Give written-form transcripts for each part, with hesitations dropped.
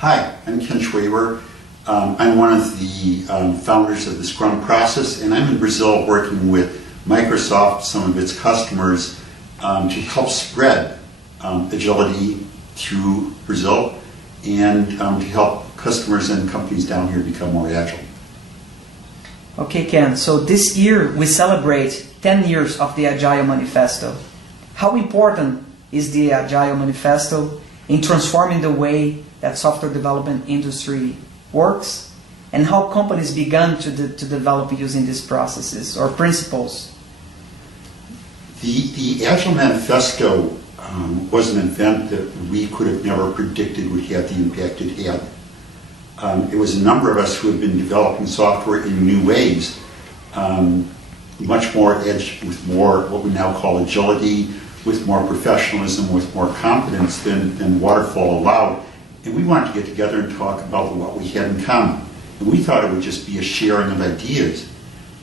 Hi, I'm Ken Schwaber. I'm one of the founders of the Scrum process, and I'm in Brazil working with Microsoft, some of its customers, to help spread agility through Brazil and to help customers and companies down here become more agile. Okay, Ken, so this year we celebrate 10 years of the Agile Manifesto. How important is the Agile Manifesto in transforming the way that software development industry works, and how companies began to develop using these processes or principles? The Agile Manifesto was an event that we could have never predicted would have the impact it had. It was a number of us who have been developing software in new ways, much more edge, with more what we now call agility, with more professionalism, with more confidence than Waterfall allowed. And we wanted to get together and talk about what we had in common. And we thought it would just be a sharing of ideas.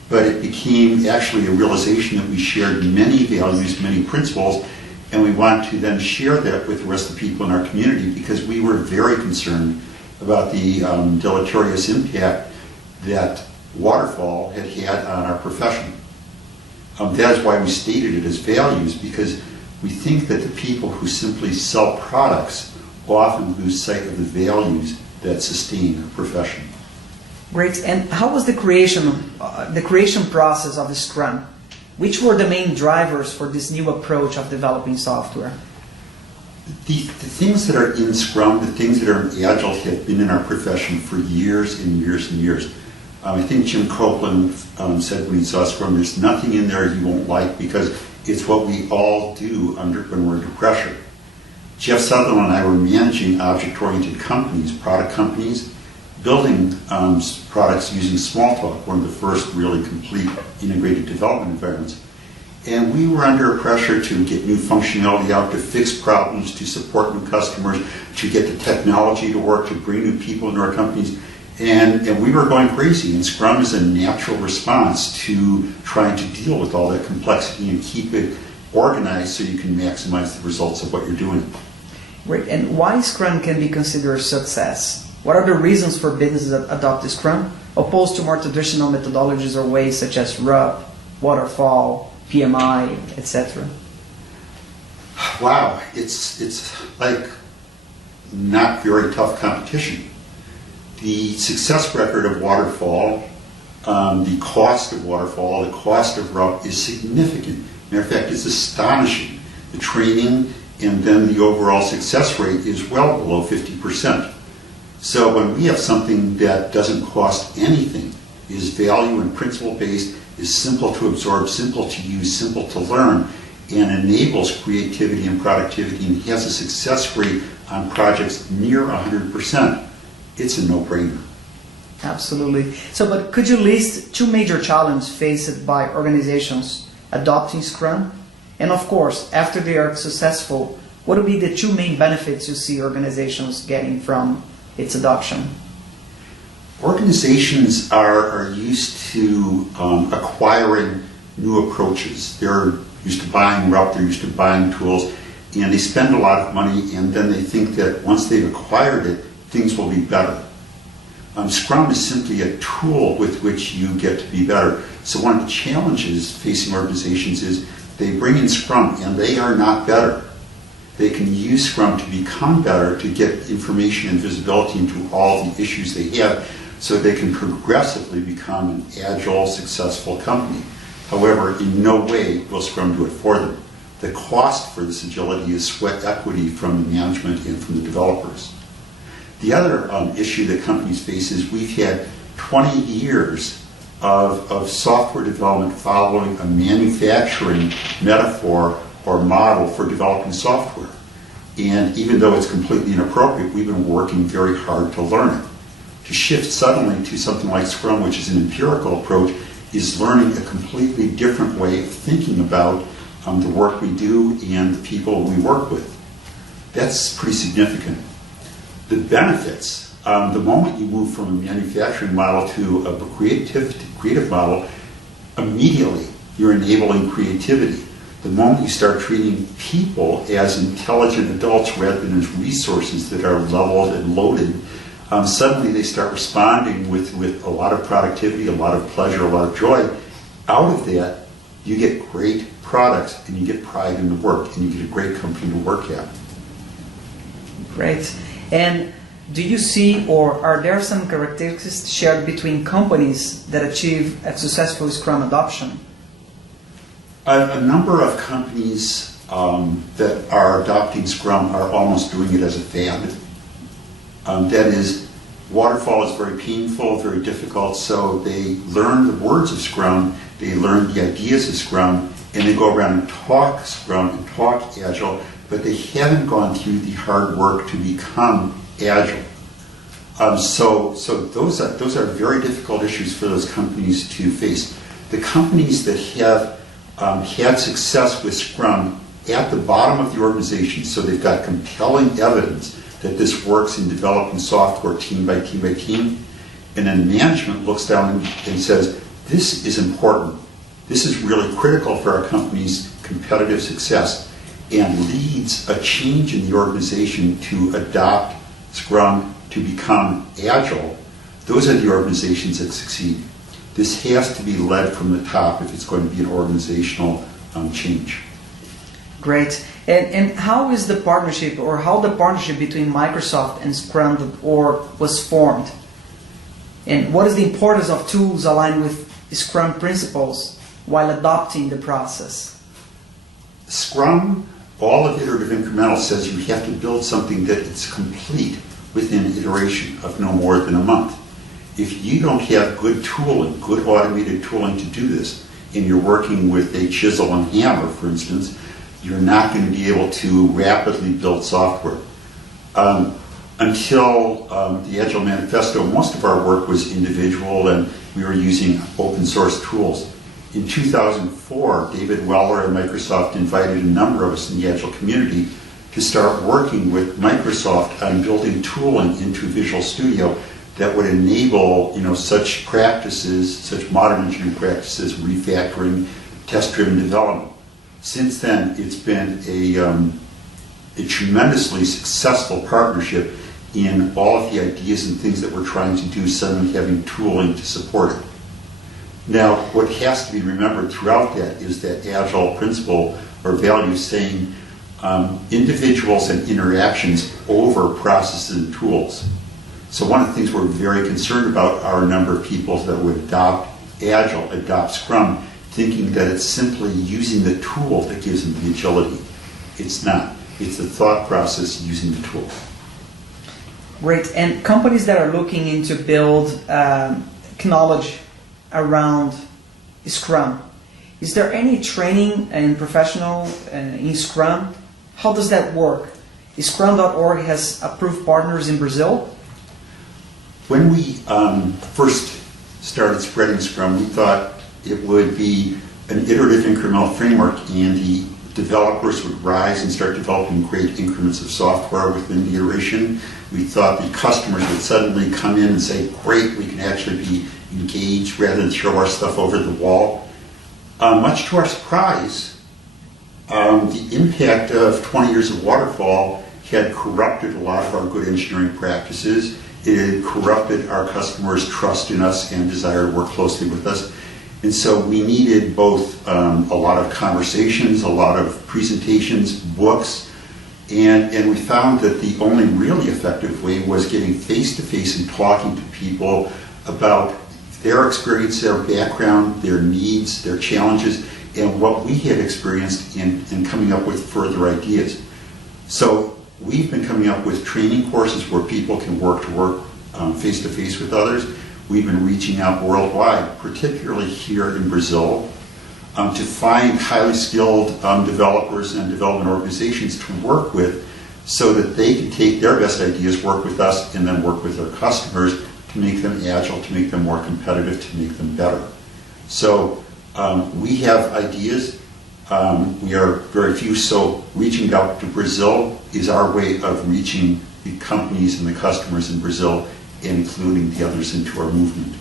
But it became actually a realization that we shared many values, many principles, and we wanted to then share that with the rest of the people in our community because we were very concerned about the deleterious impact that Waterfall had had on our profession. That is why we stated it as values, because we think that the people who simply sell products often lose sight of the values that sustain a profession. Great. And how was the creation process of the Scrum? Which were the main drivers for this new approach of developing software? The things that are in Scrum, the things that are in Agile have been in our profession for years and years and years. I think Jim Copeland said when he saw Scrum, there's nothing in there you won't like because it's what we all do when we're under pressure. Jeff Sutherland and I were managing object-oriented companies, product companies, building products using Smalltalk, one of the first really complete integrated development environments. And we were under pressure to get new functionality out, to fix problems, to support new customers, to get the technology to work, to bring new people into our companies. And we were going crazy. And Scrum is a natural response to trying to deal with all that complexity and keep it organized so you can maximize the results of what you're doing. Great. And why Scrum can be considered a success? What are the reasons for businesses that adopt Scrum, opposed to more traditional methodologies or ways such as RUP, Waterfall, PMI, etc.? Wow, it's like not very tough competition. The success record of Waterfall, the cost of Waterfall, the cost of RUP is significant. Matter of fact, it's astonishing. The training and then the overall success rate is well below 50%. So when we have something that doesn't cost anything, is value and principle based, is simple to absorb, simple to use, simple to learn, and enables creativity and productivity and has a success rate on projects near 100%, it's a no-brainer. Absolutely. So, but could you list two major challenges faced by organizations adopting Scrum? And of course, after they are successful, what would be the two main benefits you see organizations getting from its adoption? Organizations are used to acquiring new approaches. They're used to buying RUP, they're used to buying tools, and they spend a lot of money, and then they think that once they've acquired it, things will be better. Scrum is simply a tool with which you get to be better. So one of the challenges facing organizations is they bring in Scrum and they are not better. They can use Scrum to become better, to get information and visibility into all the issues they have, so they can progressively become an agile, successful company. However, in no way will Scrum do it for them. The cost for this agility is sweat equity from the management and from the developers. The other issue that companies face is we've had 20 years of software development following a manufacturing metaphor or model for developing software. And even though it's completely inappropriate, we've been working very hard to learn it. To shift suddenly to something like Scrum, which is an empirical approach, is learning a completely different way of thinking about the work we do and the people we work with. That's pretty significant. The benefits, the moment you move from a manufacturing model to a creative model, immediately you're enabling creativity. The moment you start treating people as intelligent adults rather than as resources that are leveled and loaded, suddenly they start responding with a lot of productivity, a lot of pleasure, a lot of joy. Out of that, you get great products and you get pride in the work and you get a great company to work at. Great. And do you see, or are there some characteristics shared between companies that achieve a successful Scrum adoption? A number of companies that are adopting Scrum are almost doing it as a fad. That is, waterfall is very painful, very difficult, so they learn the words of Scrum, they learn the ideas of Scrum, and they go around and talk Scrum and talk Agile, but they haven't gone through the hard work to become Agile. So those are very difficult issues for those companies to face. The companies that have had success with Scrum at the bottom of the organization, so they've got compelling evidence that this works in developing software team by team by team, and then management looks down and says, this is important. This is really critical for our company's competitive success, and leads a change in the organization to adopt Scrum to become Agile. Those are the organizations that succeed. This has to be led from the top if it's going to be an organizational change. Great. And how is the partnership, or how the partnership between Microsoft and Scrum.org was formed? And what is the importance of tools aligned with Scrum principles while adopting the process? Scrum, all of iterative incremental, says you have to build something that is complete within an iteration of no more than a month. If you don't have good tooling, good automated tooling to do this, and you're working with a chisel and hammer, for instance, you're not going to be able to rapidly build software. Until the Agile Manifesto, most of our work was individual and we were using open source tools. In 2004, David Weller and Microsoft invited a number of us in the Agile community to start working with Microsoft on building tooling into Visual Studio that would enable, such practices, such modern engineering practices, refactoring, test-driven development. Since then, it's been a tremendously successful partnership in all of the ideas and things that we're trying to do, suddenly having tooling to support it. Now, what has to be remembered throughout that is that Agile principle or value saying individuals and interactions over processes and tools. So one of the things we're very concerned about are a number of people that would adopt Agile, adopt Scrum, thinking that it's simply using the tool that gives them the agility. It's not. It's the thought process using the tool. Great. And companies that are looking into build knowledge around Scrum, is there any training and professional in Scrum? How does that work? Scrum.org has approved partners in Brazil? When we first started spreading Scrum, we thought it would be an iterative incremental framework and the developers would rise and start developing great increments of software within the iteration. We thought the customers would suddenly come in and say, great, we can actually be engaged rather than throw our stuff over the wall. Much to our surprise, the impact of 20 years of waterfall had corrupted a lot of our good engineering practices. It had corrupted our customers' trust in us and desire to work closely with us. And so we needed both a lot of conversations, a lot of presentations, books, and we found that the only really effective way was getting face-to-face and talking to people about their experience, their background, their needs, their challenges, and what we had experienced in coming up with further ideas. So we've been coming up with training courses where people can work face-to-face with others. We've been reaching out worldwide, particularly here in Brazil, to find highly skilled developers and development organizations to work with so that they can take their best ideas, work with us, and then work with their customers to make them agile, to make them more competitive, to make them better. So we have ideas. We are very few, so reaching out to Brazil is our way of reaching the companies and the customers in Brazil and including the others into our movement.